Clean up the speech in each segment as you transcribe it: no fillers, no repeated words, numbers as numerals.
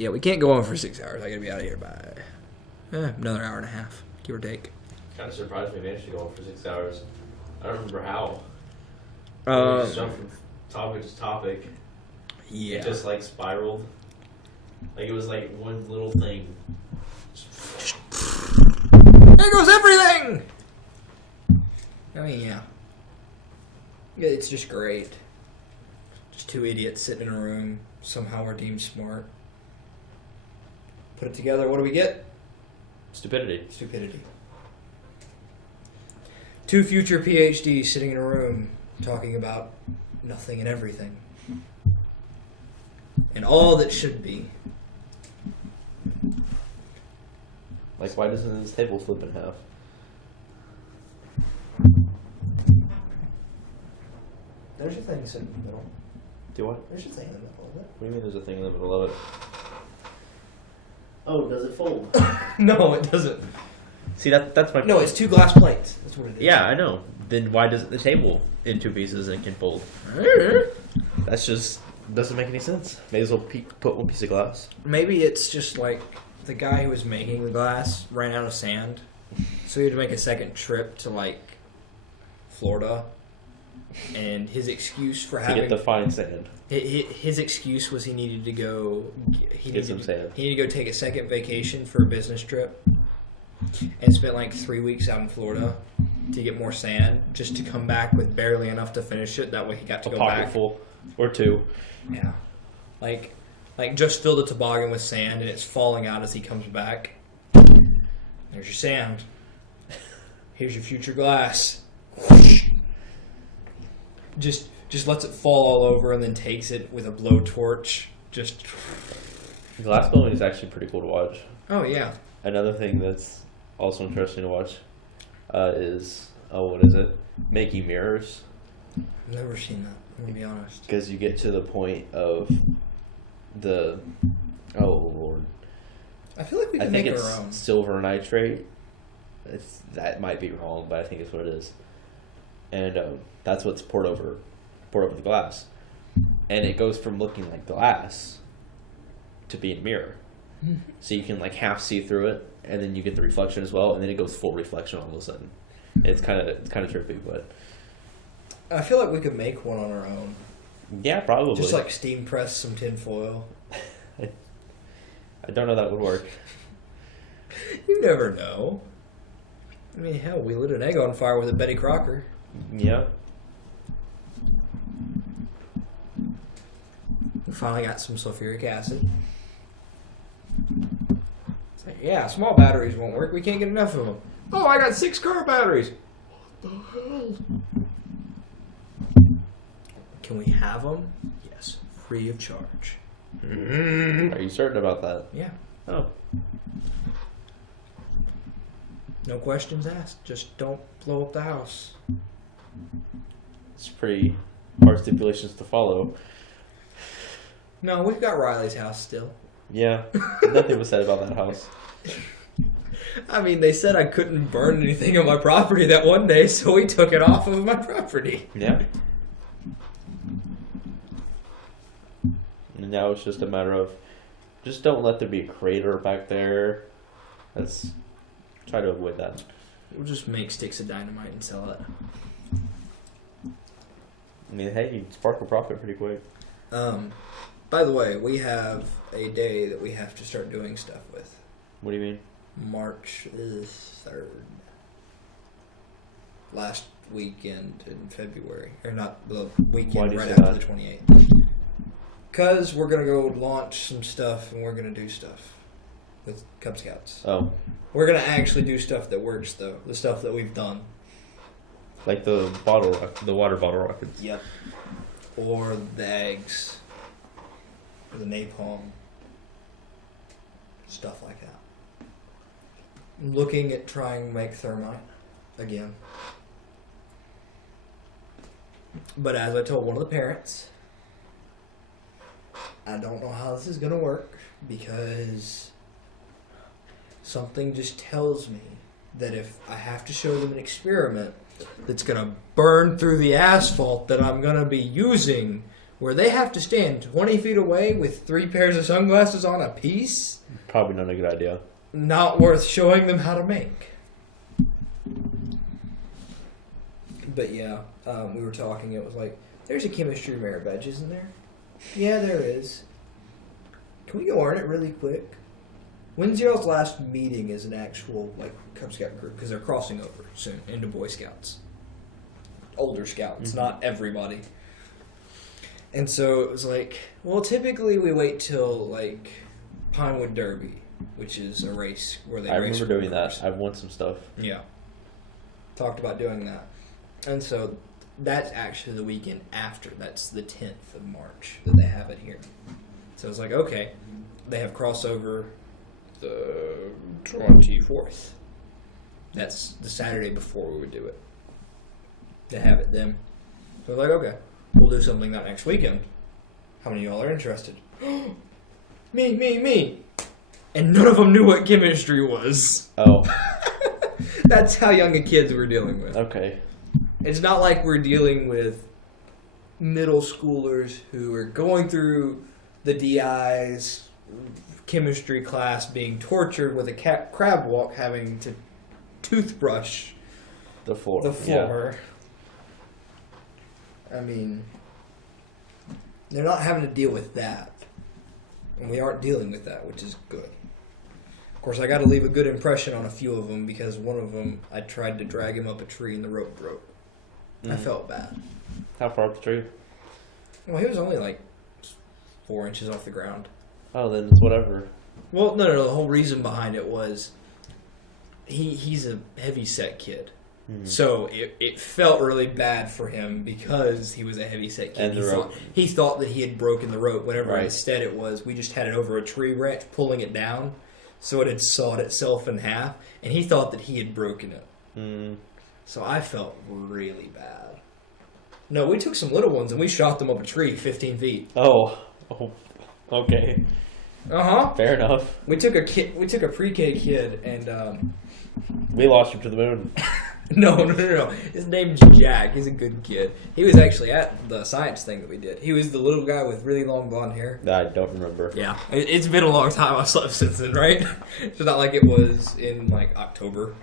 Yeah, we can't go on for 6 hours. I gotta be out of here by another hour and a half, give or take. Kind of surprised we managed to go on for 6 hours. I don't remember how. We just jumped from topic to topic. Yeah. It just like spiraled. Like it was like one little thing. There goes everything! I mean, yeah. It's just great. Just two idiots sitting in a room. Somehow we're deemed smart. Put it together, what do we get? Stupidity. Stupidity. Two future PhDs sitting in a room talking about nothing and everything. And all that should be. Like, why doesn't this table flip in half? There's a thing sitting in the middle. Do what? There's a thing in the middle of it. What do you mean there's a thing in the middle of it? Oh, does it fold? No, it doesn't. See, that's my... No, it's two glass plates. That's what it is. Yeah, I know. Then why doesn't the table in two pieces and can fold? That's just... doesn't make any sense. May as well put one piece of glass. Maybe it's just like the guy who was making the glass ran out of sand. So he had to make a second trip to, like, Florida. And his excuse for having... To get the fine sand. His excuse was he needed to go... Get some sand. He needed to go take a second vacation for a business trip. And spent like 3 weeks out in Florida to get more sand, just to come back with barely enough to finish it. That way he got to go back. A pocket full. Or two. Yeah. Like just fill the toboggan with sand and it's falling out as he comes back. There's your sand. Here's your future glass. Just lets it fall all over and then takes it with a blowtorch. Just... Glass blowing is actually pretty cool to watch. Oh, yeah. Another thing that's also interesting to watch is, what is it? Making mirrors. I've never seen that, I'm going to be honest. Because you get to the point of the... Oh, Lord. I feel like we can make our own. I think it's silver nitrate. That might be wrong, but I think it's what it is. And that's what's poured over the glass. And it goes from looking like glass to being a mirror. So you can like half see through it, and then you get the reflection as well, and then it goes full reflection all of a sudden. It's kind of trippy, but I feel like we could make one on our own. Yeah, probably. Just like steam press some tin foil. I don't know that would work. You never know. I mean, hell, we lit an egg on fire with a Betty Crocker. Yeah. We finally got some sulfuric acid. It's like, yeah, small batteries won't work. We can't get enough of them. Oh, I got 6 car batteries. What the hell? Can we have them? Yes, free of charge. Are you certain about that? Yeah. Oh. No questions asked. Just don't blow up the house. It's pretty hard stipulations to follow. No, we've got Riley's house still. Yeah. Nothing was said about that house. I mean, they said I couldn't burn anything on my property that one day, so we took it off of my property. Yeah. And now it's just a matter of just don't let there be a crater back there. Let's try to avoid that. We'll just make sticks of dynamite and sell it. I mean, hey, you spark a profit pretty quick. By the way, we have a day that we have to start doing stuff with. What do you mean? March 3rd. Last weekend in February. Or not, the weekend right after the 28th. Because we're going to go launch some stuff and we're going to do stuff with Cub Scouts. Oh. We're going to actually do stuff that works, though. The stuff that we've done. Like the water bottle rockets. Yep. Or the eggs. Or the napalm. Stuff like that. I'm looking at trying to make thermite again. But as I told one of the parents, I don't know how this is going to work because something just tells me that if I have to show them an experiment that's going to burn through the asphalt that I'm going to be using where they have to stand 20 feet away with 3 pairs of sunglasses on a piece. Probably not a good idea. Not worth showing them how to make. But yeah, we were talking. It was like, there's a chemistry merit badge, isn't there? Yeah, there is. Can we go earn it really quick? When's y'all's last meeting as an actual Cub Scout group? Because they're crossing over soon into Boy Scouts. Older Scouts, not everybody. And so it was like, well, typically we wait till Pinewood Derby, which is a race where they race. I remember doing that. I've won some stuff. Yeah. Talked about doing that. And so that's actually the weekend after. That's the 10th of March that they have it here. So it's like, okay, they have crossover the 24th. That's the Saturday before we would do it. They have it then. So like, okay, we'll do something that next weekend. How many of y'all are interested? Me. And none of them knew what chemistry was. Oh. That's how young a kids we're dealing with. Okay. It's not like we're dealing with middle schoolers who are going through the DI's chemistry class being tortured with a crab walk, having to toothbrush the floor. Yeah. I mean, they're not having to deal with that. And we aren't dealing with that, which is good. Of course, I got to leave a good impression on a few of them because one of them, I tried to drag him up a tree and the rope broke. I felt bad. How far up the tree? Well, he was only 4 inches off the ground. Oh, then it's whatever. Well, no. The whole reason behind it was he's a heavy-set kid. Mm-hmm. So it felt really bad for him because he was a heavy-set kid. And he thought that he had broken the rope, whenever right. Instead it was, we just had it over a tree branch, pulling it down, so it had sawed itself in half, and he thought that he had broken it. Mm. So I felt really bad. No, we took some little ones and we shot them up a tree 15 feet. Oh, okay. Fair enough. We took a pre-K kid and we lost him to the moon. No. His name's Jack. He's a good kid. He was actually at the science thing that we did. He was the little guy with really long blonde hair. I don't remember. Yeah, it's been a long time. I've slept since then, right? It's not like it was in October.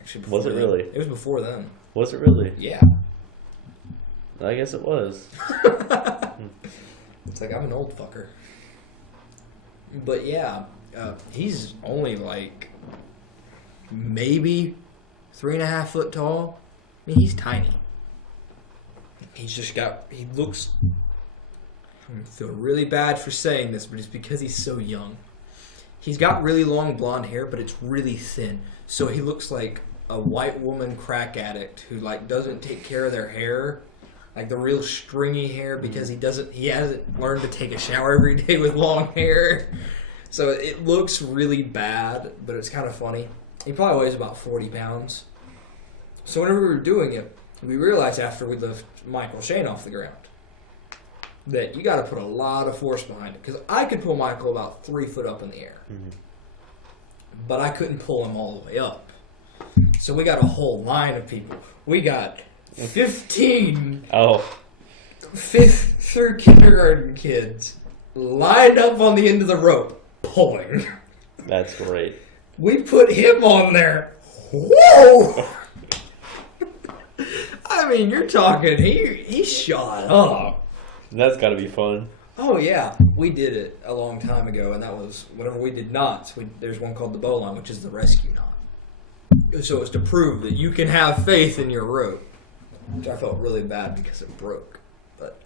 Actually, was it really? It was before then. Was it really? Yeah. I guess it was. It's like I'm an old fucker. But yeah, he's only maybe 3.5 foot tall. I mean, he's tiny. He looks, I feel really bad for saying this, but it's because he's so young. He's got really long blonde hair, but it's really thin. So he looks like a white woman crack addict who doesn't take care of their hair. The real stringy hair because he hasn't learned to take a shower every day with long hair. So it looks really bad, but it's kind of funny. He probably weighs about 40 pounds. So whenever we were doing it, we realized after we lift Michael Shane off the ground that you got to put a lot of force behind it. Because I could pull Michael about 3 foot up in the air. Mm-hmm. But I couldn't pull him all the way up. So we got a whole line of people. We got 15 fifth through kindergarten kids lined up on the end of the rope, pulling. That's great. We put him on there. Whoa! I mean, you're talking, he shot up. That's got to be fun. Oh, yeah. We did it a long time ago, and that was whenever we did knots. There's one called the bowline, which is the rescue knot. So it's to prove that you can have faith in your rope. Which I felt really bad because it broke. But,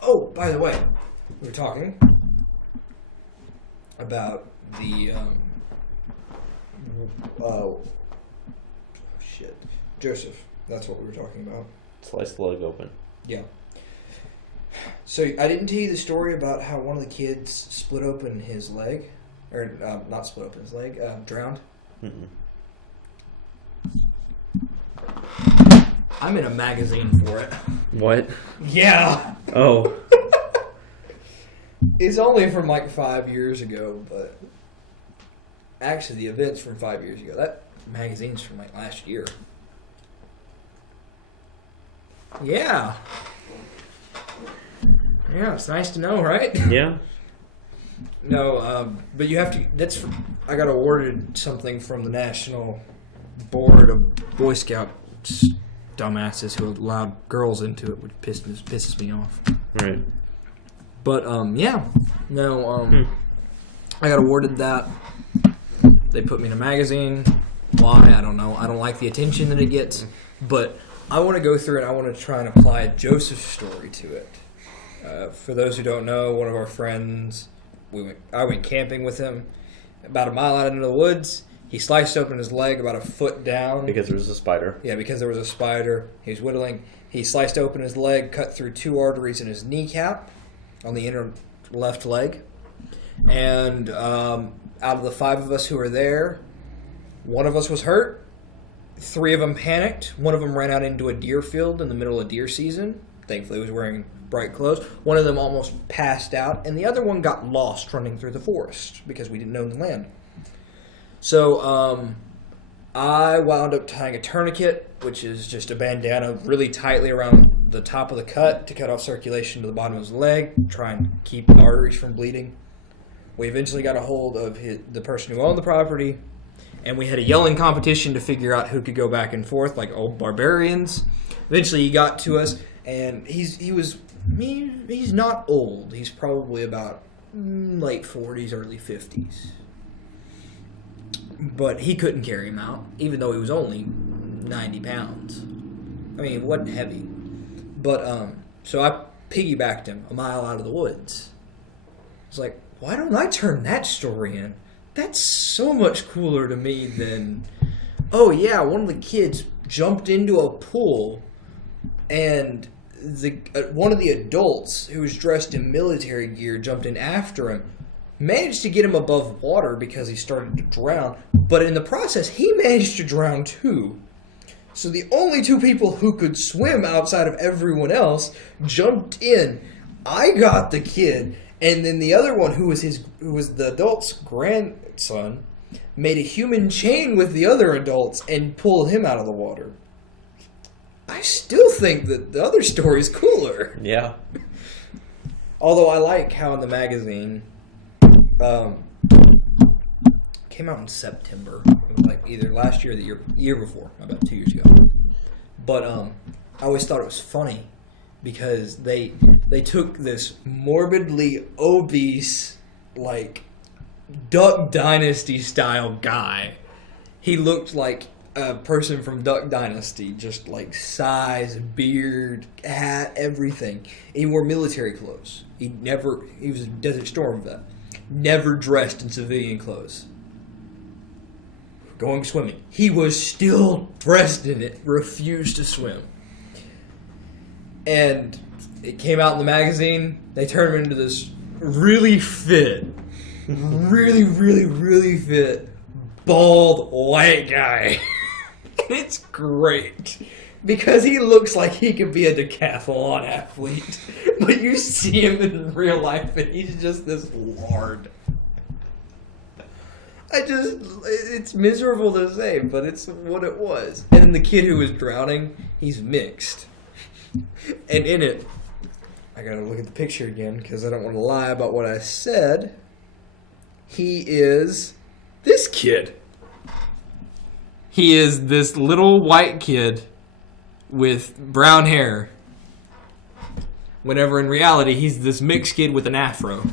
Oh, by the way, we were talking about the, Joseph. That's what we were talking about. Slice the leg open. Yeah. So I didn't tell you the story about how one of the kids split open his leg. Or, not split open his leg, drowned. Mm-mm. I'm in a magazine for it. What? Yeah. Oh. It's only from 5 years ago, but actually the event's from 5 years ago. That magazine's from last year. Yeah. Yeah, it's nice to know, right? Yeah. No, but you have to. I got awarded something from the National Board of Boy Scouts dumbasses who allowed girls into it, which pisses me off. Right. But yeah, no, I got awarded that. They put me in a magazine. Why? I don't know. I don't like the attention that it gets, but I want to go through and I want to try and apply Joseph's story to it. For those who don't know, one of our friends, I went camping with him about a mile out into the woods. He sliced open his leg about a foot down. Because there was a spider. Yeah, because there was a spider. He was whittling. He sliced open his leg, cut through 2 arteries in his kneecap on the inner left leg. And out of the 5 of us who were there, 1 of us was hurt. 3 of them panicked. 1 of them ran out into a deer field in the middle of deer season. Thankfully, he was wearing bright clothes. 1 of them almost passed out, and the other one got lost running through the forest because we didn't know the land. So I wound up tying a tourniquet, which is just a bandana really tightly around the top of the cut to cut off circulation to the bottom of his leg, try and keep the arteries from bleeding. We eventually got a hold of the person who owned the property, and we had a yelling competition to figure out who could go back and forth like old barbarians. Eventually he got to us, and he's not old. He's probably about late 40s, early 50s. But he couldn't carry him out, even though he was only 90 pounds. I mean, it wasn't heavy. But, so I piggybacked him a mile out of the woods. It's like, why don't I turn that story in? That's so much cooler to me than, oh yeah, one of the kids jumped into a pool and one of the adults who was dressed in military gear jumped in after him, managed to get him above water because he started to drown, but in the process, he managed to drown too. So the only 2 people who could swim outside of everyone else jumped in. I got the kid, and then the other one, who was the adult's grandson, made a human chain with the other adults and pulled him out of the water. I still think that the other story is cooler. Yeah. Although I like how in the magazine, came out in September. It was like either last year or the year before, about 2 years ago. But I always thought it was funny because they took this morbidly obese, like Duck Dynasty style guy. He looked like a person from Duck Dynasty, just like size, beard, hat, everything. He wore military clothes. He was a Desert Storm vet. Never dressed in civilian clothes. Going swimming. He was still dressed in it, refused to swim. And it came out in the magazine. They turned him into this really fit, really fit, bald white guy. And it's great. Because he looks like he could be a decathlon athlete. But you see him in real life and he's just this lard. It's miserable to say, but it's what it was. And then the kid who was drowning, he's mixed. And in it, I gotta look at the picture again because I don't want to lie about what I said. He is this kid. He is this little white kid with brown hair. Whenever in reality, he's this mixed kid with an afro.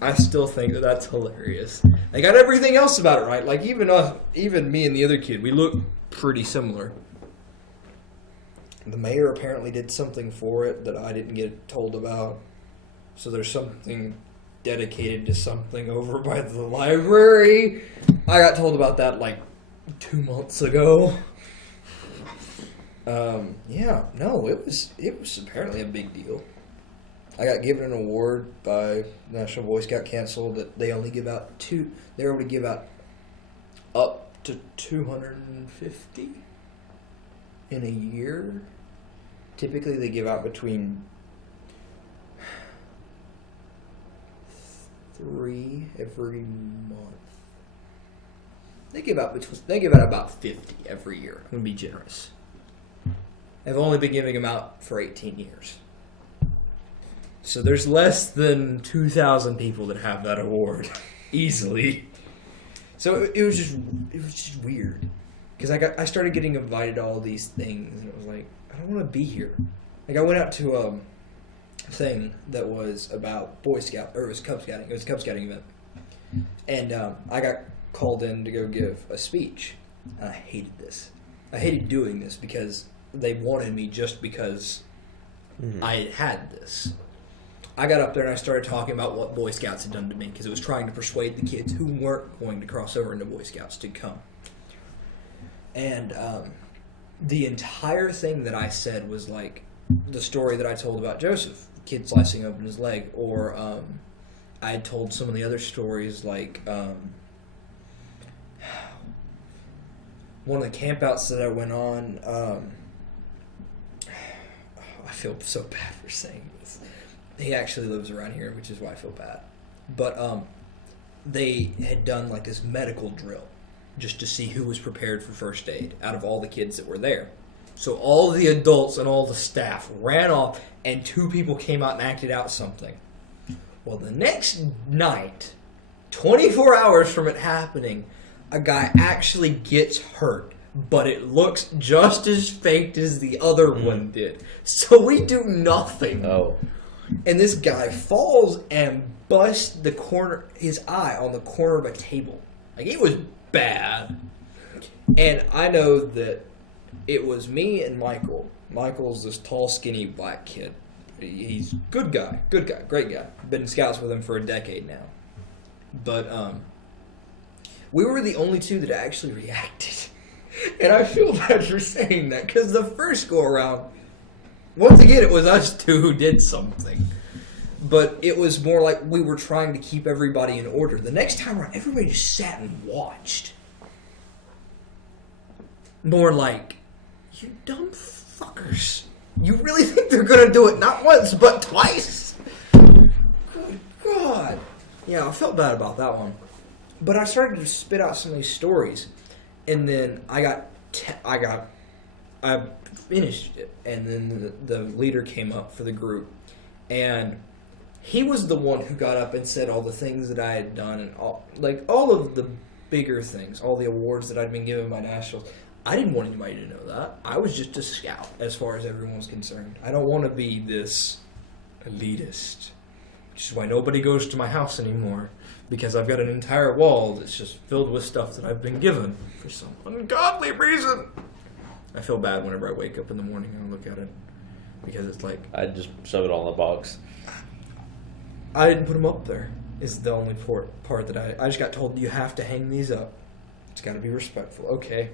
I still think that that's hilarious. They got everything else about it right. Like even me and the other kid, we look pretty similar. The mayor apparently did something for it that I didn't get told about. So there's something dedicated to something over by the library. I got told about that like 2 months ago. It was apparently a big deal. I got given an award by National Boy Scout Council that they only give out they're able to give out up to 250 in a year. Typically they give out between 3 every month. They give out about 50 every year. I'm gonna be generous. have only been giving them out for 18 years. So there's less than 2,000 people that have that award easily. So it was just weird because I started getting invited to all these things, and it was like, I don't want to be here. Like, I went out to a thing that was about Boy Scout, or it was Cub Scouting. It was a Cub Scouting event, and I got called in to go give a speech, and I hated this. I hated doing this because they wanted me just because I had this. I got up there and I started talking about what Boy Scouts had done to me because it was trying to persuade the kids who weren't going to cross over into Boy Scouts to come. And the entire thing that I said was like the story that I told about Joseph, kid slicing open his leg, or I had told some of the other stories like one of the campouts that I went on. I feel so bad for saying this. He actually lives around here, which is why I feel bad. But they had done like this medical drill just to see who was prepared for first aid out of all the kids that were there. So all the adults and all the staff ran off, and 2 people came out and acted out something. Well, the next night, 24 hours from it happening, a guy actually gets hurt, but it looks just as faked as the other one did. So we do nothing. Oh. And this guy falls and busts his eye on the corner of a table. Like, it was bad. And I know that it was me and Michael. Michael's this tall, skinny black kid. He's good guy, great guy. Been in Scouts with him for a decade now. But we were the only 2 that actually reacted. And I feel bad for saying that, because the first go around, once again, it was us 2 who did something. But it was more like we were trying to keep everybody in order. The next time around, everybody just sat and watched. More like, you dumb fuckers. You really think they're going to do it not once, but twice? Good God. Yeah, I felt bad about that one. But I started to spit out some of these stories. And then I finished it. And then the leader came up for the group. And he was the one who got up and said all the things that I had done. And all of the bigger things. All the awards that I'd been given by nationals. I didn't want anybody to know that. I was just a scout as far as everyone was concerned. I don't want to be this elitist. Which is why nobody goes to my house anymore. Because I've got an entire wall that's just filled with stuff that I've been given for some ungodly reason. I feel bad whenever I wake up in the morning and I look at it. Because it's like... I'd just shove it all in a box. I didn't put them up there. Is the only part that I just got told, you have to hang these up. It's got to be respectful. Okay.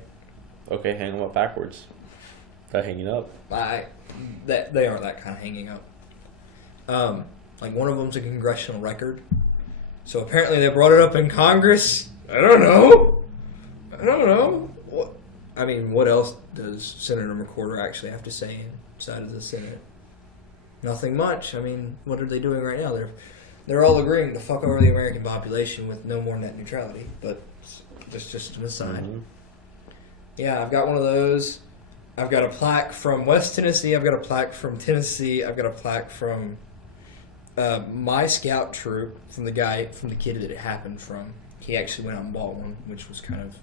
Okay, hang them up backwards. Try hanging up. They are that kind of hanging up. Like one of them's a congressional record. So apparently they brought it up in Congress. I don't know. What else does Senator McWhorter actually have to say inside of the Senate? Nothing much. I mean, what are they doing right now? They're all agreeing to fuck over the American population with no more net neutrality. But that's just an aside. Mm-hmm. Yeah, I've got one of those. I've got a plaque from West Tennessee. I've got a plaque from Tennessee. I've got a plaque from my scout troop, from the kid that it happened from. He actually went out and bought one, which was kind of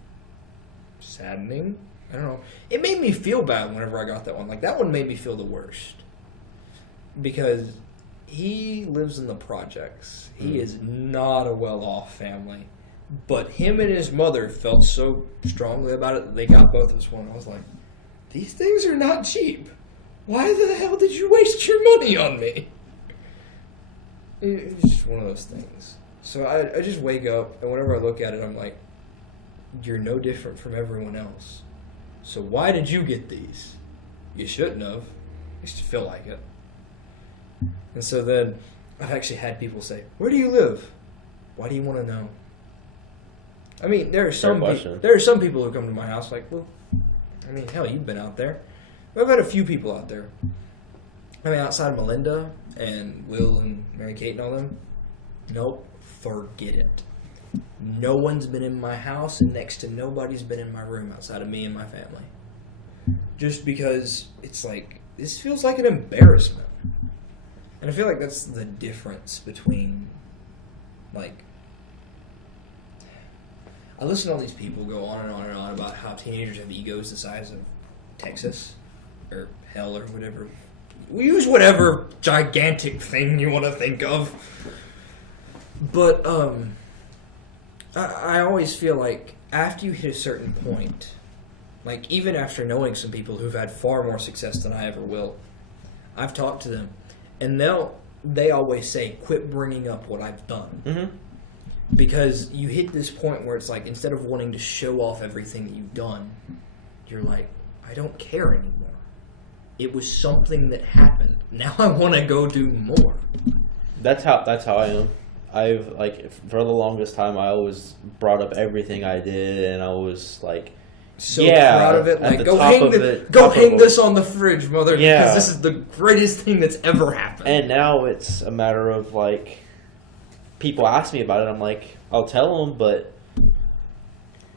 saddening. I don't know. It made me feel bad whenever I got that one. Like, that one made me feel the worst. Because he lives in the projects. He is not a well-off family. But him and his mother felt so strongly about it that they got both of us one. I was like, these things are not cheap. Why the hell did you waste your money on me? It's just one of those things. So I just wake up, and whenever I look at it, I'm like, you're no different from everyone else. So why did you get these? You shouldn't have. I used to feel like it. And so then I've actually had people say, where do you live? Why do you want to know? I mean, there are some people who come to my house like, well, I mean, hell, you've been out there. I've had a few people out there. I mean, outside of Melinda and Will and Mary Kate and all them, nope, forget it. No one's been in my house, and next to nobody's been in my room outside of me and my family. just because it's like, this feels like an embarrassment. And I feel like that's the difference between, like, I listen to all these people go on and on and on about how teenagers have egos the size of Texas or hell or whatever. We use whatever gigantic thing you want to think of. But I always feel like after you hit a certain point, like even after knowing some people who've had far more success than I ever will, I've talked to them, and they always say, quit bringing up what I've done. Mm-hmm. Because you hit this point where it's like, instead of wanting to show off everything that you've done, you're like, I don't care anymore. It was something that happened. Now I want to go do more. That's how I am. I've, like, for the longest time, I always brought up everything I did, and I was like, so proud of it. Like, go hang this on the fridge, mother, because this is the greatest thing that's ever happened. And now it's a matter of, like, people ask me about it, I'm like, I'll tell them, but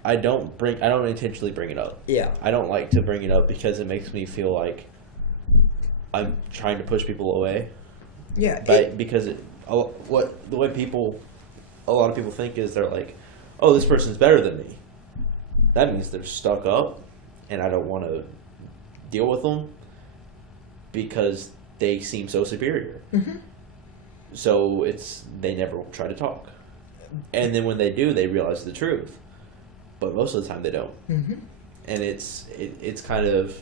I don't intentionally bring it up. Yeah. I don't like to bring it up because it makes me feel like I'm trying to push people away. Yeah. Because a lot of people think is they're like, oh, this person's better than me. That means they're stuck up, and I don't want to deal with them because they seem so superior. Mm-hmm. So they never try to talk. And then when they do, they realize the truth. But most of the time they don't. Mm-hmm. And it's kind of...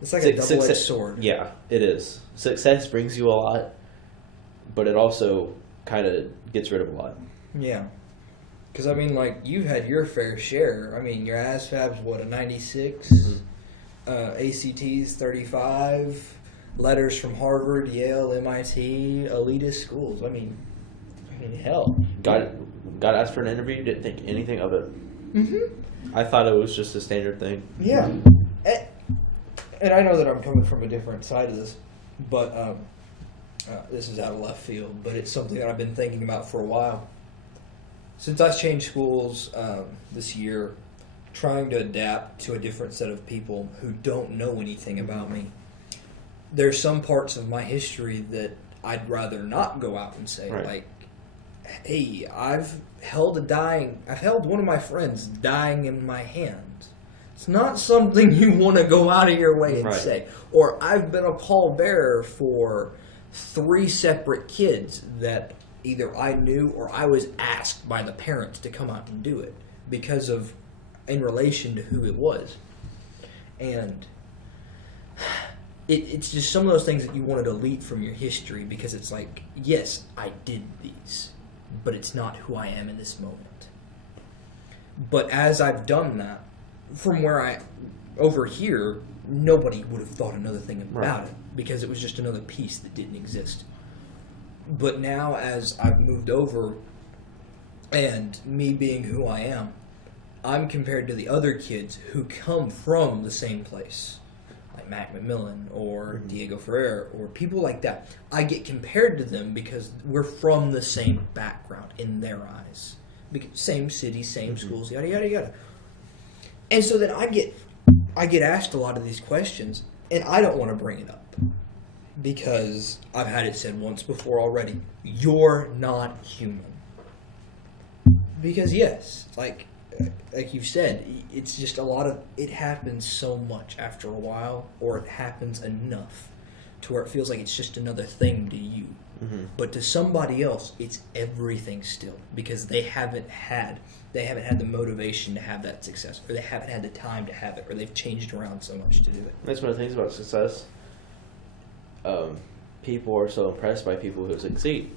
It's like a double-edged sword. Yeah, it is. Success brings you a lot, but it also kind of gets rid of a lot. Yeah. Because, I mean, like, you've had your fair share. I mean, your ASVAB's, what, a 96? Mm-hmm. ACT's 35. Letters from Harvard, Yale, MIT, elitist schools. I mean, hell. Got asked for an interview, didn't think anything of it. Mm-hmm. I thought it was just a standard thing. Yeah. And I know that I'm coming from a different side of this, but this is out of left field, but it's something that I've been thinking about for a while. Since I changed schools this year, trying to adapt to a different set of people who don't know anything about me, there's some parts of my history that I'd rather not go out and say. Right. Like, hey, I've held one of my friends dying in my hand. It's not something you want to go out of your way and say. Or I've been a pallbearer for 3 separate kids that either I knew or I was asked by the parents to come out and do it because of, in relation to who it was. And it's just some of those things that you want to delete from your history because it's like, yes, I did these, but it's not who I am in this moment. But as I've done that, from where over here, nobody would have thought another thing about it because it was just another piece that didn't exist. But now as I've moved over and me being who I am, I'm compared to the other kids who come from the same place. Like Mac McMillan or Diego Ferrer or people like that. I get compared to them because we're from the same background in their eyes. Same city, same schools, yada, yada, yada. And so then I get asked a lot of these questions, and I don't want to bring it up because I've had it said once before already. You're not human. Because yes, like you've said, it's just it happens so much after a while, or it happens enough to where it feels like it's just another thing to you. Mm-hmm. But to somebody else, it's everything still because they haven't had the motivation to have that success, or they haven't had the time to have it, or they've changed around so much to do it. That's one of the things about success. People are so impressed by people who succeed.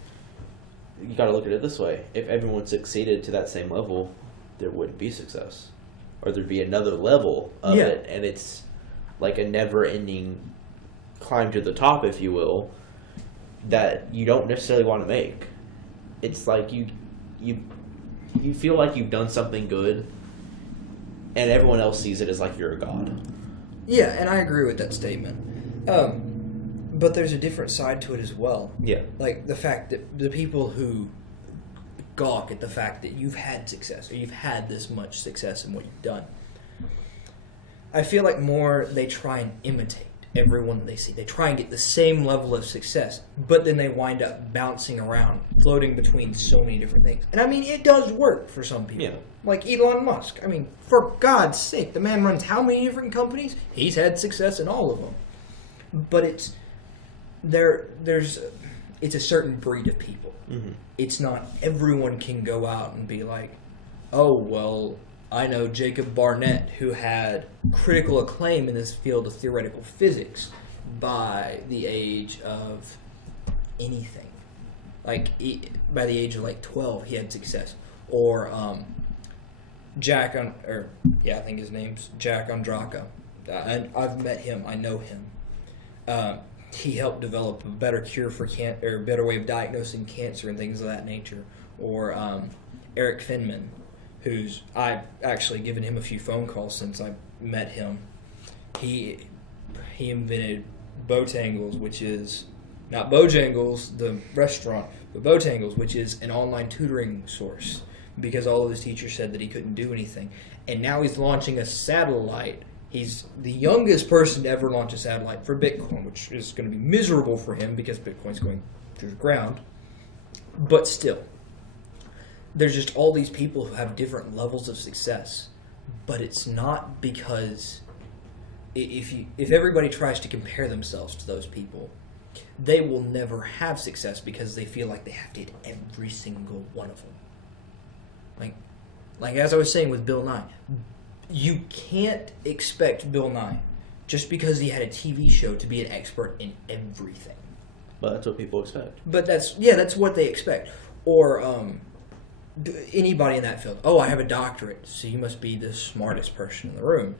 You got to look at it this way: if everyone succeeded to that same level, there wouldn't be success, or there'd be another level of it, and it's like a never-ending climb to the top, if you will, that you don't necessarily want to make. It's like you feel like you've done something good, and everyone else sees it as like you're a god. Yeah, and I agree with that statement. But there's a different side to it as well. Yeah. Like the fact that the people who gawk at the fact that you've had success, or you've had this much success in what you've done, I feel like more they try and imitate everyone that they see. They try and get the same level of success, but then they wind up bouncing around, floating between so many different things. And I mean, it does work for some people. Yeah. Like Elon Musk. I mean, for God's sake, the man runs how many different companies? He's had success in all of them. But it's a certain breed of people. Mm-hmm. It's not everyone can go out and be like, oh, well, I know Jacob Barnett, who had critical acclaim in this field of theoretical physics by the age of anything. Like, by the age of, 12, he had success. Or I think his name's Jack Andraka. I've met him. I know him. He helped develop a better cure for or a better way of diagnosing cancer and things of that nature. Or Eric Feynman, who's I've actually given him a few phone calls since I met him. He invented Bojangles, which is not Bojangles, the restaurant, but Bojangles, which is an online tutoring source, because all of his teachers said that he couldn't do anything. And now he's launching a satellite. He's the youngest person to ever launch a satellite for Bitcoin, which is going to be miserable for him because Bitcoin's going to the ground. But still, there's just all these people who have different levels of success. But it's not because if everybody tries to compare themselves to those people, they will never have success because they feel like they have to hit every single one of them. Like as I was saying with Bill Nye, you can't expect Bill Nye, just because he had a TV show, to be an expert in everything. But that's what people expect. But that's what they expect. Or anybody in that field. Oh, I have a doctorate, so you must be the smartest person in the room.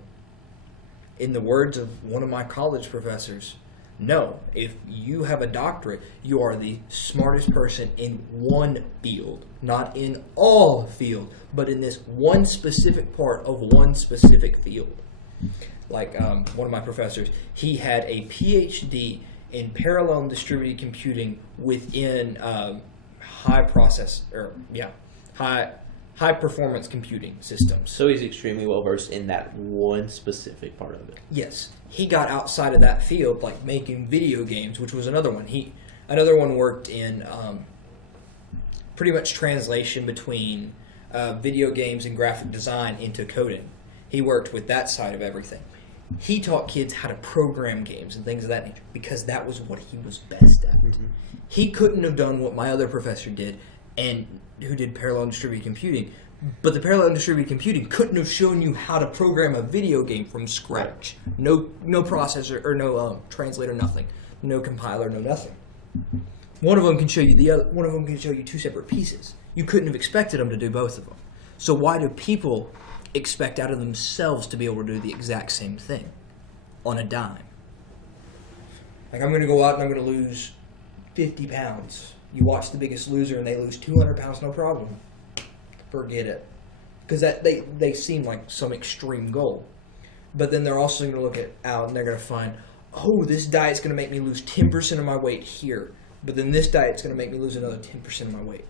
In the words of one of my college professors, no, if you have a doctorate, you are the smartest person in one field, not in all fields, but in this one specific part of one specific field. Like one of my professors, he had a PhD in parallel and distributed computing within high performance computing systems. So he's extremely well versed in that one specific part of it. Yes. He got outside of that field, like making video games, which was another one. Another one worked in pretty much translation between video games and graphic design into coding. He worked with that side of everything. He taught kids how to program games and things of that nature because that was what he was best at. Mm-hmm. He couldn't have done what my other professor did, and who did parallel and distributed computing. But the parallel and distributed computing couldn't have shown you how to program a video game from scratch. No processor or no translator, nothing. No compiler, no nothing. One of them can show you the other. One of them can show you two separate pieces. You couldn't have expected them to do both of them. So why do people expect out of themselves to be able to do the exact same thing on a dime? Like, I'm going to go out and I'm going to lose 50 pounds. You watch The Biggest Loser and they lose 200 pounds, no problem. Forget it. Because they seem like some extreme goal. But then they're also going to look out and they're going to find, oh, this diet's going to make me lose 10% of my weight here. But then this diet's going to make me lose another 10% of my weight.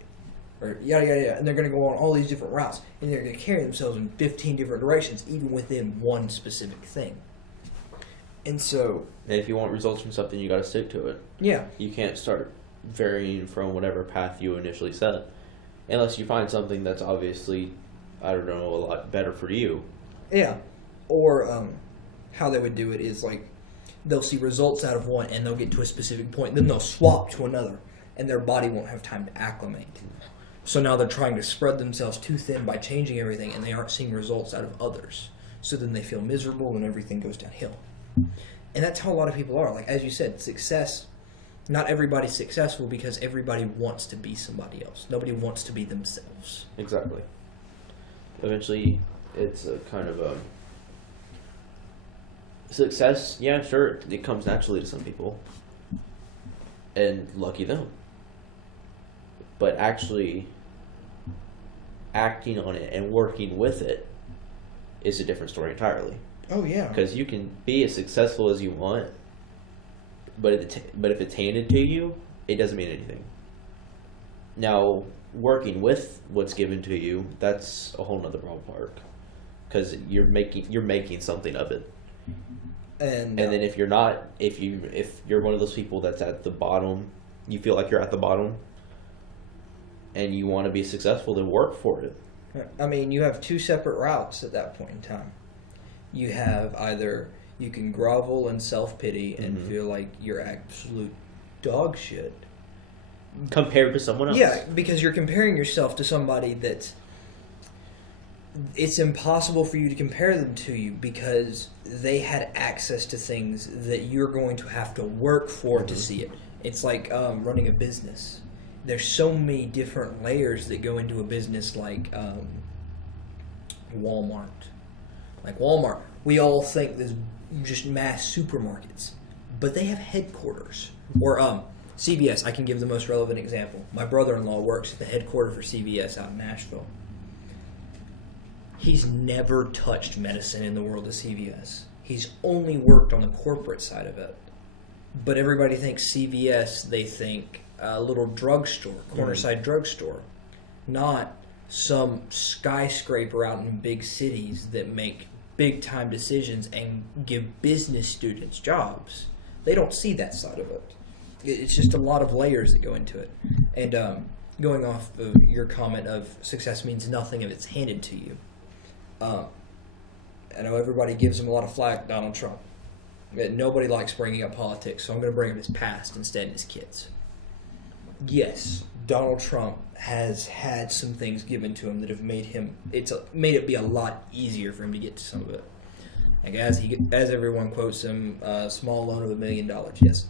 Or yada, yada, yada. And they're going to go on all these different routes. And they're going to carry themselves in 15 different directions, even within one specific thing. And so... And if you want results from something, you got to stick to it. Yeah. You can't start varying from whatever path you initially set. Unless you find something that's obviously, I don't know, a lot better for you. Yeah. Or how they would do it is like they'll see results out of one and they'll get to a specific point. Then they'll swap to another and their body won't have time to acclimate. So now they're trying to spread themselves too thin by changing everything and they aren't seeing results out of others. So then they feel miserable and everything goes downhill. And that's how a lot of people are. Like, as you said, success... Not everybody's successful because everybody wants to be somebody else. Nobody wants to be themselves. Exactly. Eventually, it's a kind of a... Success, yeah, sure, it comes naturally to some people. And lucky them. But actually acting on it and working with it is a different story entirely. Oh, yeah. Because you can be as successful as you want, but if it's handed to you, it doesn't mean anything. Now, working with what's given to you, that's a whole nother ballpark. because you're making something of it. And then if you're one of those people that's at the bottom, you feel like you're at the bottom, and you want to be successful, then work for it. I mean, you have two separate routes at that point in time. You have either you can grovel in self-pity and feel like you're absolute dog shit. Compared to someone else. Yeah, because you're comparing yourself to somebody that's... It's impossible for you to compare them to you because they had access to things that you're going to have to work for to see it. It's like running a business. There's so many different layers that go into a business like Walmart. Like Walmart, we all think there's just mass supermarkets, but they have headquarters. Or CVS, I can give the most relevant example. My brother-in-law works at the headquarters for CVS out in Nashville. He's never touched medicine in the world of CVS. He's only worked on the corporate side of it. But everybody thinks CVS, they think a little drugstore, corner-side drugstore, not some skyscraper out in big cities that make big-time decisions and give business students jobs. They don't see that side of it. It's just a lot of layers that go into it. And going off of your comment of success means nothing if it's handed to you. I know everybody gives him a lot of flack, Donald Trump. Nobody likes bringing up politics, so I'm going to bring up his past instead and his kids. Yes, Donald Trump has had some things given to him that have made made it be a lot easier for him to get to some of it. Like as everyone quotes him, a small loan of $1 million. Yes,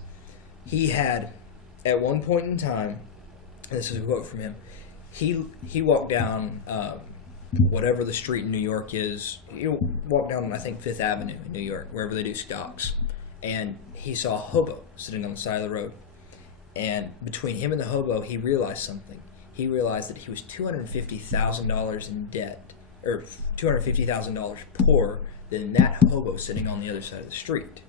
he had at one point in time. This is a quote from him. He walked down whatever the street in New York is. You walk down, I think, Fifth Avenue in New York, wherever they do stocks, and he saw a hobo sitting on the side of the road. And between him and the hobo, he realized something. He realized that he was $250,000 in debt, or $250,000 poorer than that hobo sitting on the other side of the street.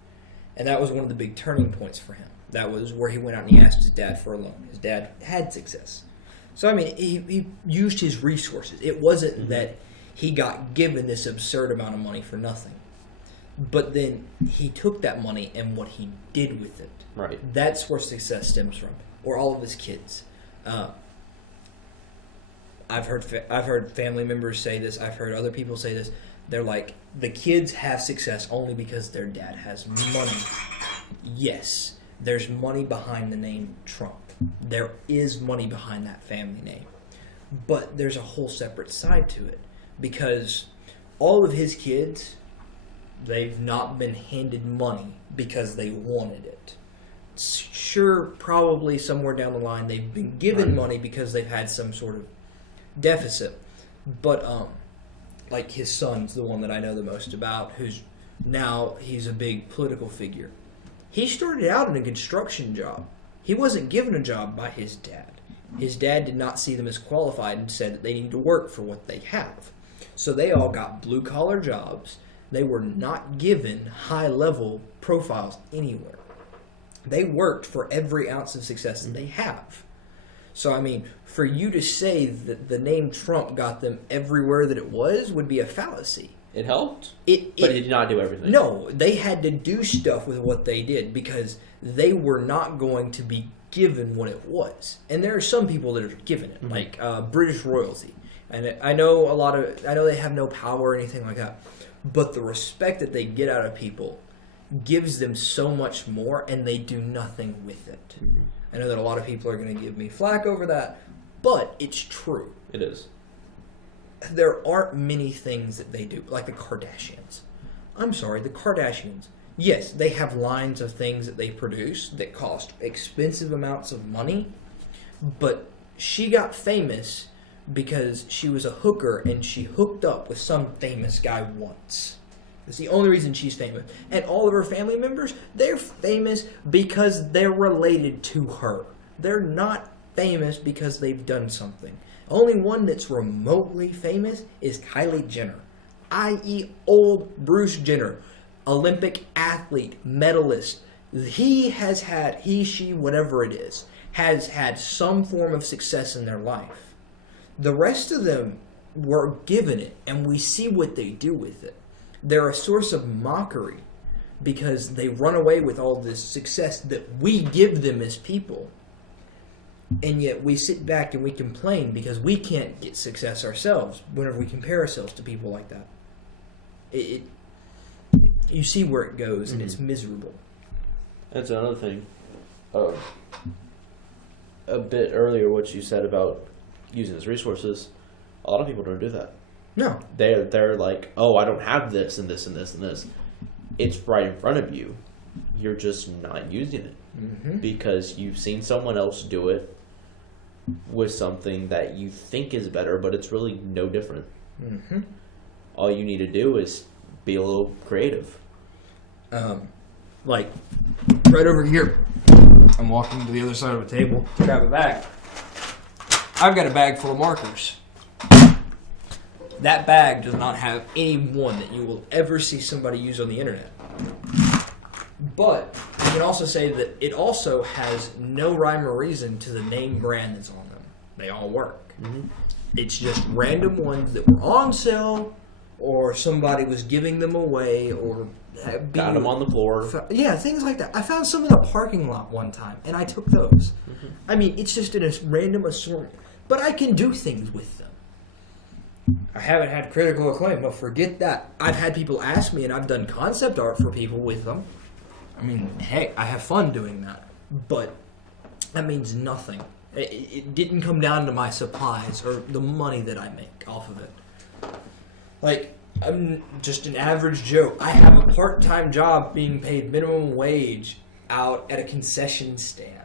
And that was one of the big turning points for him. That was where he went out and he asked his dad for a loan. His dad had success. So, I mean, he used his resources. It wasn't that he got given this absurd amount of money for nothing. But then he took that money and what he did with it. Right. That's where success stems from. Or all of his kids. I've heard family members say this. I've heard other people say this. They're like, the kids have success only because their dad has money. Yes, there's money behind the name Trump. There is money behind that family name. But there's a whole separate side to it. Because all of his kids, they've not been handed money because they wanted it. Sure, probably somewhere down the line they've been given money because they've had some sort of deficit. But like his son's the one that I know the most about, who's now he's a big political figure. He started out in a construction job. He wasn't given a job by his dad. His dad did not see them as qualified and said that they need to work for what they have. So they all got blue-collar jobs. They were not given high-level profiles anywhere. They worked for every ounce of success that they have. So, I mean, for you to say that the name Trump got them everywhere that it was would be a fallacy. It helped, but it did not do everything. No, they had to do stuff with what they did because they were not going to be given what it was. And there are some people that are given it, like British royalty. And I know they have no power or anything like that. But the respect that they get out of people gives them so much more, and they do nothing with it. I know that a lot of people are going to give me flack over that, but it's true. It is. There aren't many things that they do, like the Kardashians. I'm sorry, the Kardashians. Yes, they have lines of things that they produce that cost expensive amounts of money, but she got famous because she was a hooker and she hooked up with some famous guy once. That's the only reason she's famous. And all of her family members, they're famous because they're related to her. They're not famous because they've done something. Only one that's remotely famous is Kylie Jenner, i.e. old Bruce Jenner, Olympic athlete, medalist. She, whatever it is, has had some form of success in their life. The rest of them, we're given it, and we see what they do with it. They're a source of mockery because they run away with all this success that we give them as people. And yet we sit back and we complain because we can't get success ourselves whenever we compare ourselves to people like that. You see where it goes, and it's miserable. That's another thing. A bit earlier, what you said about using as resources, a lot of people don't do that. No. They're like, oh, I don't have this and this and this and this. It's right in front of you. You're just not using it because you've seen someone else do it with something that you think is better, but it's really no different. All you need to do is be a little creative. Like, right over here, I'm walking to the other side of the table to grab a bag. I've got a bag full of markers. That bag does not have any one that you will ever see somebody use on the internet. But you can also say that it also has no rhyme or reason to the name brand that's on them. They all work. It's just random ones that were on sale, or somebody was giving them away, or got them on the floor. Yeah, things like that. I found some in a parking lot one time, and I took those. I mean, it's just in a random assortment. But I can do things with them. I haven't had critical acclaim, but forget that. I've had people ask me, and I've done concept art for people with them. I mean, heck, I have fun doing that. But that means nothing. It didn't come down to my supplies or the money that I make off of it. Like, I'm just an average Joe. I have a part-time job being paid minimum wage out at a concession stand.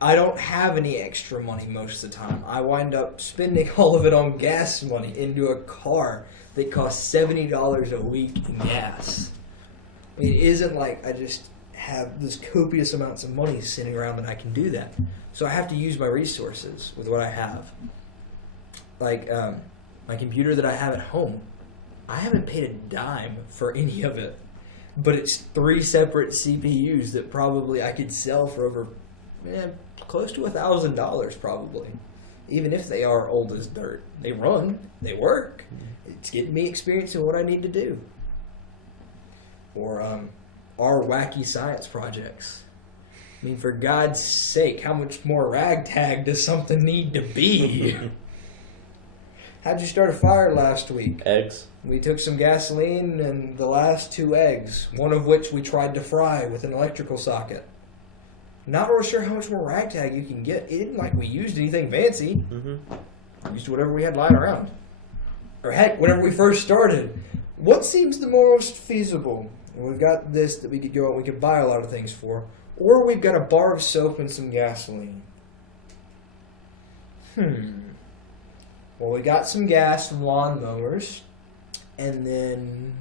I don't have any extra money most of the time. I wind up spending all of it on gas money into a car that costs $70 a week in gas. I mean, it isn't like I just have this copious amounts of money sitting around that I can do that. So I have to use my resources with what I have. Like my computer that I have at home, I haven't paid a dime for any of it. But it's 3 separate CPUs that probably I could sell for over close to $1,000 probably. Even if they are old as dirt. They run. They work. It's getting me experience in what I need to do. Or our wacky science projects. I mean, for God's sake, how much more ragtag does something need to be? How'd you start a fire last week? Eggs. We took some gasoline and the last 2 eggs, one of which we tried to fry with an electrical socket. Not real sure how much more ragtag you can get. It isn't like we used anything fancy. We used whatever we had lying around. Or heck, whenever we first started, what seems the most feasible? We've got this that we could go out and we could buy a lot of things for. Or we've got a bar of soap and some gasoline. Well, we got some gas from lawnmowers. And then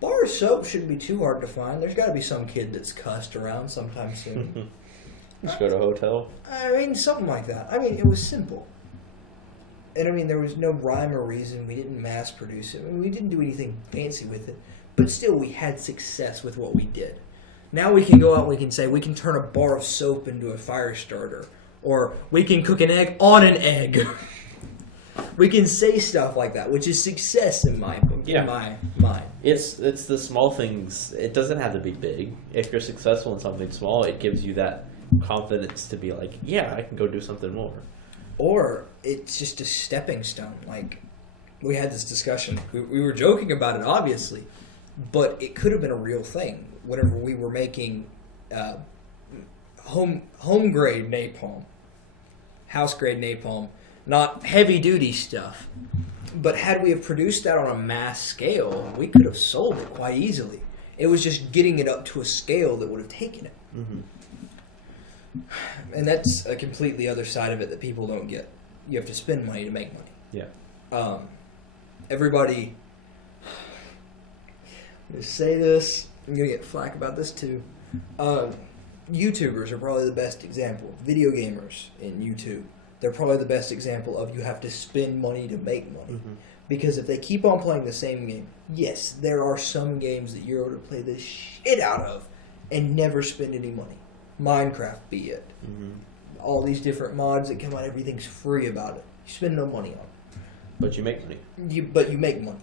bar of soap shouldn't be too hard to find. There's got to be some kid that's cussed around sometime soon. Just go to a hotel. I mean, something like that. I mean, it was simple. And I mean, there was no rhyme or reason. We didn't mass produce it. I mean, we didn't do anything fancy with it. But still, we had success with what we did. Now we can go out and we can say, we can turn a bar of soap into a fire starter. Or we can cook an egg on an egg. We can say stuff like that, which is success in my mind. It's the small things. It doesn't have to be big. If you're successful in something small, it gives you that confidence to be like, yeah, I can go do something more. Or it's just a stepping stone. Like, we had this discussion. We were joking about it, obviously, but it could have been a real thing. Whenever we were making home grade napalm, house grade napalm, not heavy duty stuff. But had we have produced that on a mass scale, we could have sold it quite easily. It was just getting it up to a scale that would have taken it. And that's a completely other side of it that people don't get. You have to spend money to make money. Yeah. Everybody, I'm going to say this, I'm going to get flack about this too. YouTubers are probably the best example. Video gamers in YouTube. They're probably the best example of you have to spend money to make money. Because if they keep on playing the same game, yes, there are some games that you're able to play the shit out of and never spend any money. Minecraft be it. All these different mods that come out, everything's free about it. You spend no money on it. But you make money. But you make money.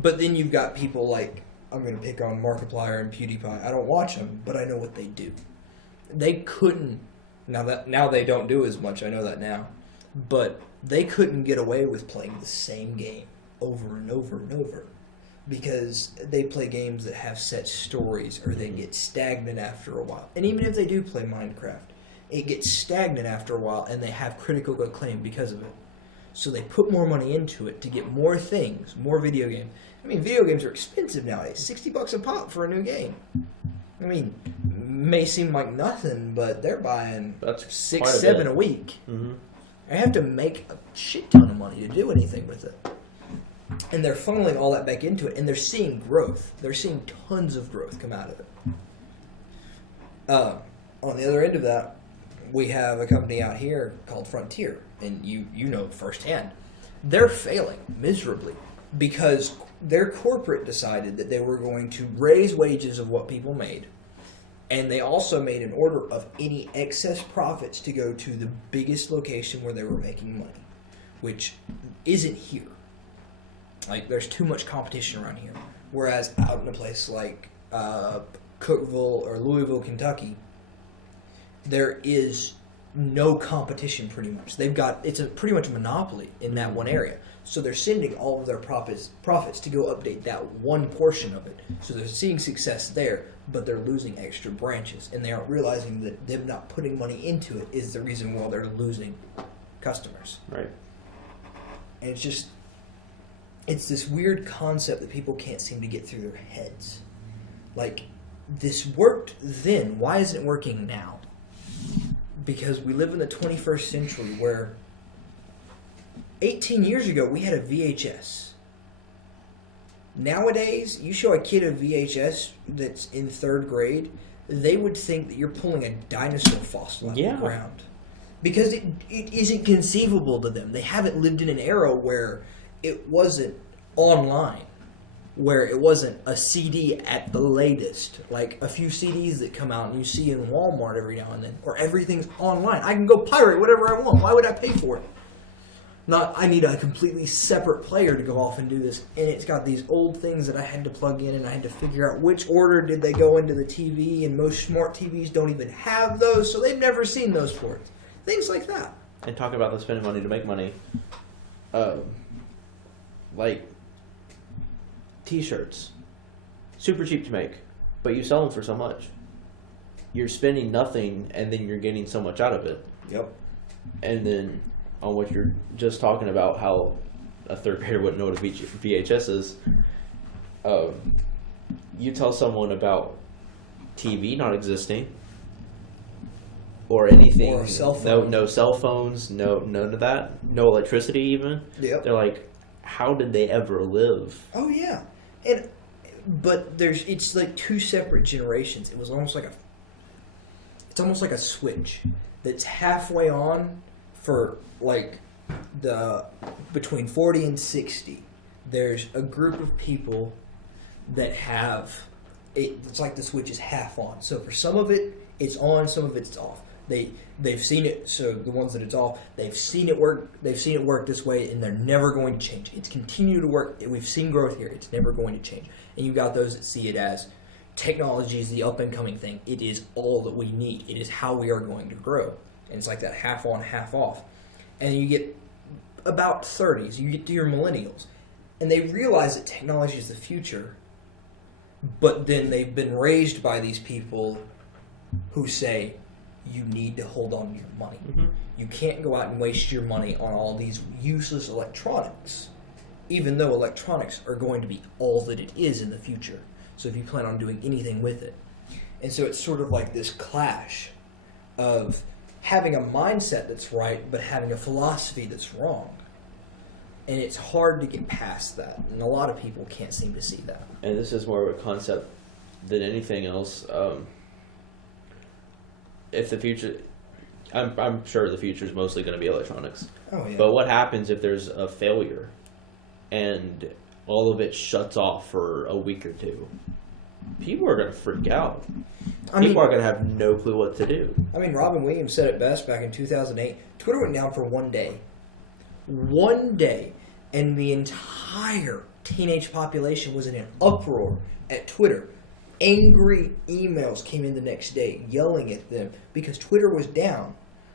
But then you've got people like, I'm going to pick on Markiplier and PewDiePie. I don't watch them, but I know what they do. They couldn't, now they don't do as much, I know that now, but they couldn't get away with playing the same game over and over and over because they play games that have set stories or they get stagnant after a while. And even if they do play Minecraft, it gets stagnant after a while and they have critical acclaim because of it. So they put more money into it to get more things, more video games. I mean, video games are expensive nowadays. $60 a pop for a new game. I mean, may seem like nothing, but they're buying That's 6, quite a 7 bit. a week. Mm-hmm. They have to make a shit ton of money to do anything with it. And they're funneling all that back into it, and they're seeing growth. They're seeing tons of growth come out of it. On the other end of that, we have a company out here called Frontier, and you know firsthand. They're failing miserably because their corporate decided that they were going to raise wages of what people made, and they also made an order of any excess profits to go to the biggest location where they were making money, which isn't here. Like, there's too much competition around here. Whereas out in a place like Cookeville or Louisville, Kentucky, there is no competition pretty much. It's a pretty much monopoly in that one area. So they're sending all of their profits to go update that one portion of it. So they're seeing success there, but they're losing extra branches. And they aren't realizing that them not putting money into it is the reason why they're losing customers. Right. And it's this weird concept that people can't seem to get through their heads. Like, this worked then. Why isn't it working now? Because we live in the 21st century where 18 years ago we had a VHS. Nowadays, you show a kid a VHS that's in 3rd grade, they would think that you're pulling a dinosaur fossil out of the ground. Because it isn't conceivable to them. They haven't lived in an era where it wasn't online, where it wasn't a CD at the latest, like a few CDs that come out and you see in Walmart every now and then, or everything's online. I can go pirate whatever I want. Why would I pay for it? Not, I need a completely separate player to go off and do this, and it's got these old things that I had to plug in, and I had to figure out which order did they go into the TV, and most smart TVs don't even have those, so they've never seen those ports. Things like that. And talk about them spending money to make money. Like T-shirts, super cheap to make, but you sell them for so much. You're spending nothing, and then you're getting so much out of it. Yep. And then on what you're just talking about, how a 3rd grader wouldn't know what a VHS is. You tell someone about TV not existing, or anything, or a cell phone. no cell phones, none of that, no electricity even. Yep. They're like, how did they ever live? Oh yeah, but it's like 2 separate generations. It's almost like a switch that's halfway on for like the between 40 and 60. There's a group of people that have it's like the switch is half on. So for some of it, it's on, some of it's off. They've seen it, so the ones that it's off, they've seen it work this way, and they're never going to change. It's continued to work. We've seen growth here. It's never going to change. And you got those that see it as technology is the up and coming thing. It is all that we need. It is how we are going to grow. And it's like that half on, half off. And you get about 30s, you get to your millennials, and they realize that technology is the future, but then they've been raised by these people who say, you need to hold on to your money. Mm-hmm. You can't go out and waste your money on all these useless electronics, even though electronics are going to be all that it is in the future. So if you plan on doing anything with it. And so it's sort of like this clash of having a mindset that's right, but having a philosophy that's wrong. And it's hard to get past that. And a lot of people can't seem to see that. And this is more of a concept than anything else. If the future, I'm sure the future is mostly going to be electronics. Oh yeah. But what happens if there's a failure, and all of it shuts off for a week or 2? People are going to freak out. People are going to have no clue what to do. I mean, Robin Williams said it best back in 2008. Twitter went down for one day. One day. and the entire teenage population was in an uproar at Twitter. Angry emails came in the next day yelling at them because Twitter was down.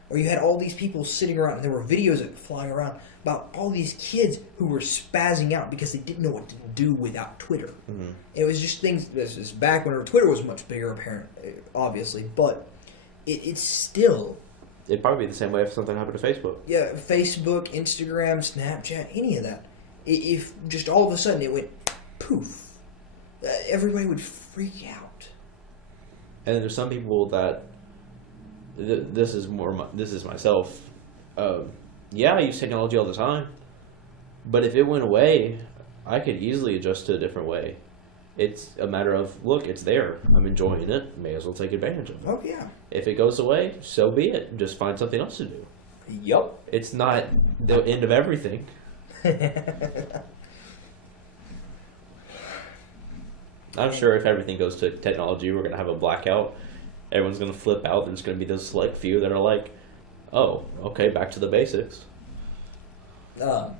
Or you had all these people sitting around, and there were videos flying around about all these kids who were spazzing out because they didn't know what to do without Twitter. Mm-hmm. It was just things. This is back when Twitter was much bigger, obviously, but it's still. It'd probably be the same way if something happened to Facebook. Yeah, Facebook, Instagram, Snapchat, any of that. If just all of a sudden it went poof, everybody would freak out. And there's some people that. This is myself. Yeah, I use technology all the time, but if it went away, I could easily adjust to a different way. It's a matter of, look, it's there. I'm enjoying it. May as well take advantage of it. Oh yeah. If it goes away, so be it. Just find something else to do. Yup. It's not the end of everything. I'm sure if everything goes to technology, we're gonna have a blackout. Everyone's going to flip out. There's going to be those select few that are like, oh, okay, back to the basics. There's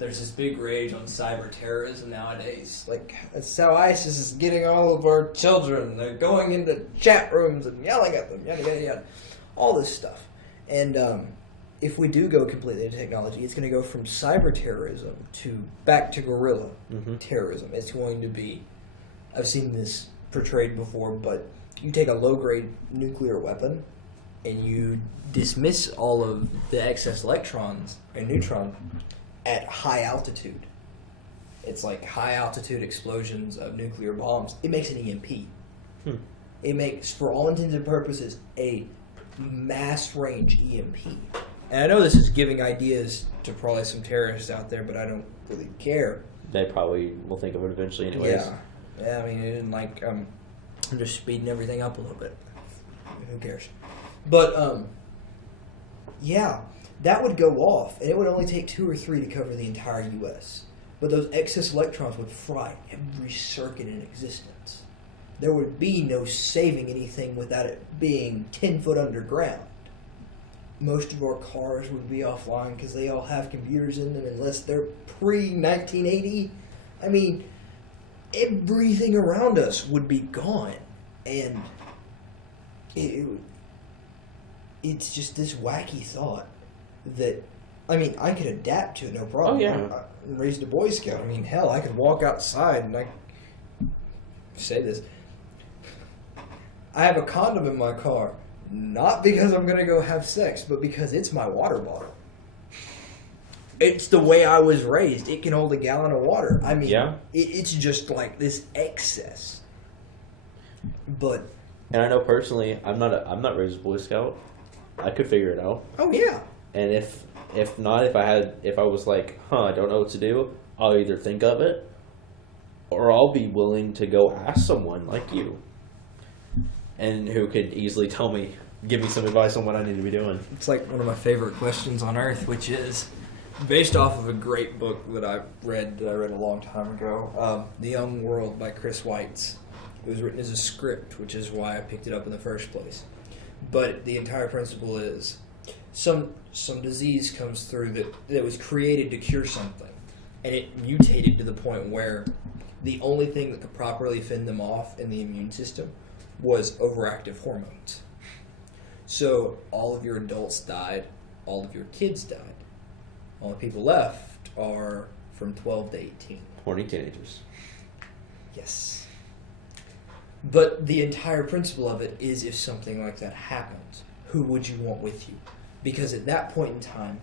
this big rage on cyber terrorism nowadays. Like, that's how ISIS is getting all of our children. They're going into chat rooms and yelling at them, yada, yada, yada. All this stuff. And if we do go completely into technology, it's going to go from cyber terrorism back to guerrilla terrorism. It's going to be, I've seen this portrayed before, but you take a low-grade nuclear weapon and you dismiss all of the excess electrons and neutrons at high altitude. It's like high-altitude explosions of nuclear bombs. It makes an EMP. It makes, for all intents and purposes, a mass-range EMP. And I know this is giving ideas to probably some terrorists out there, but I don't really care. They probably will think of it eventually anyways. Yeah, I mean, it didn't like... I'm just speeding everything up a little bit. Who cares? But, yeah, that would go off, and it would only take 2 or 3 to cover the entire U.S. But those excess electrons would fry every circuit in existence. There would be no saving anything without it being 10 foot underground. Most of our cars would be offline because they all have computers in them unless they're pre-1980. I mean... everything around us would be gone, and it's just this wacky thought that, I mean, I could adapt to it, no problem. Oh, yeah. I'm raised a Boy Scout. I mean, hell, I could walk outside and I say this. I have a condom in my car, not because I'm going to go have sex, but because it's my water bottle. It's the way I was raised. It can hold a gallon of water. I mean, it's just like this excess. But, and I know personally, I'm not raised as a Boy Scout. I could figure it out. Oh yeah. And if I was like, I don't know what to do, I'll either think of it, or I'll be willing to go ask someone like you, and who could easily give me some advice on what I need to be doing. It's like one of my favorite questions on earth, which is based off of a great book that I read a long time ago, The Young World by Chris Weitz. It was written as a script, which is why I picked it up in the first place. But the entire principle is some disease comes through that was created to cure something, and it mutated to the point where the only thing that could properly fend them off in the immune system was overactive hormones. So all of your adults died, all of your kids died. All the people left are from 12 to 18. 20 teenagers. Yes. But the entire principle of it is, if something like that happens, who would you want with you? Because at that point in time,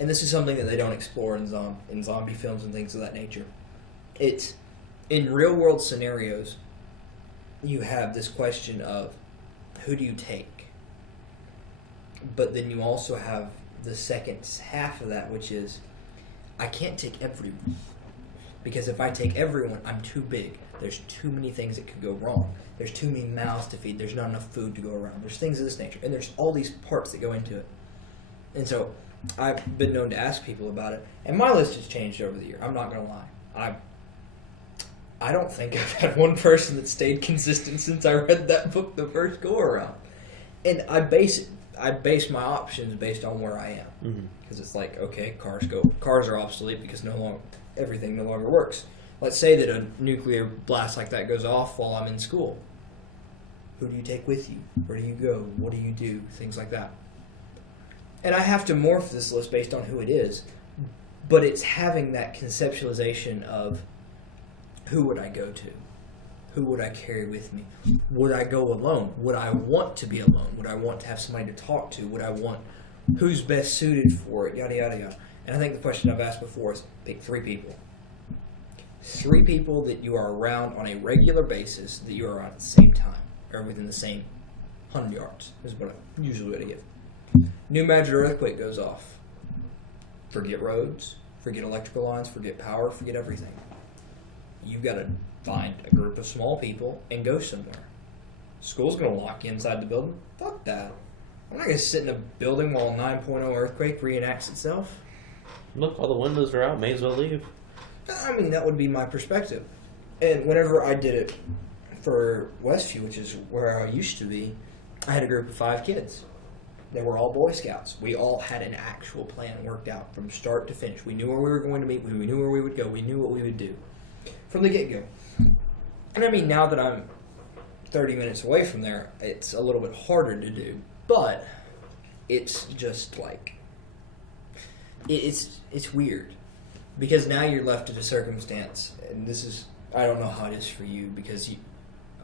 and this is something that they don't explore in zombie films and things of that nature, it's in real world scenarios, you have this question of who do you take? But then you also have the second half of that, which is, I can't take everyone. Because if I take everyone, I'm too big. There's too many things that could go wrong. There's too many mouths to feed. There's not enough food to go around. There's things of this nature. And there's all these parts that go into it. And so I've been known to ask people about it. And my list has changed over the year. I'm not going to lie. I don't think I've had one person that stayed consistent since I read that book the first go around. And I base it, I base my options based on where I am, because it's like, okay, cars are obsolete because everything no longer works. Let's say that a nuclear blast like that goes off while I'm in school. Who do you take with you? Where do you go? What do you do? Things like that. And I have to morph this list based on who it is, but it's having that conceptualization of who would I go to? Who would I carry with me? Would I go alone? Would I want to be alone? Would I want to have somebody to talk to? Would I want who's best suited for it? Yada, yada, yada. And I think the question I've asked before is pick 3 people. 3 people that you are around on a regular basis, that you are around at the same time, or within the same 100 yards, is what I usually would give. New major earthquake goes off. Forget roads, forget electrical lines, forget power, forget everything. You've got to find a group of small people and go somewhere. School's going to lock you inside the building? Fuck that. I'm not going to sit in a building while a 9.0 earthquake reenacts itself. Look, all the windows are out. May as well leave. I mean, that would be my perspective. And whenever I did it for Westview, which is where I used to be, I had a group of 5 kids. They were all Boy Scouts. We all had an actual plan worked out from start to finish. We knew where we were going to meet. We knew where we would go. We knew what we would do from the get-go. And I mean, now that I'm 30 minutes away from there, it's a little bit harder to do. But it's just like, it's weird. Because now you're left to the circumstance, and this is, I don't know how it is for you, because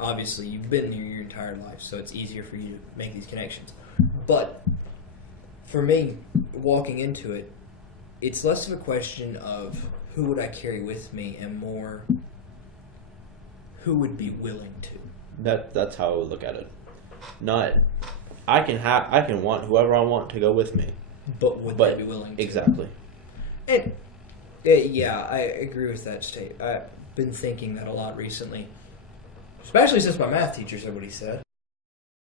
obviously you've been there your entire life, so it's easier for you to make these connections. But for me, walking into it, it's less of a question of who would I carry with me, and more who would be willing to. That's how I would look at it. Not, I can want whoever I want to go with me, but would they be willing to? Exactly. And yeah, I agree with that state. I've been thinking that a lot recently, especially since my math teacher said what he said.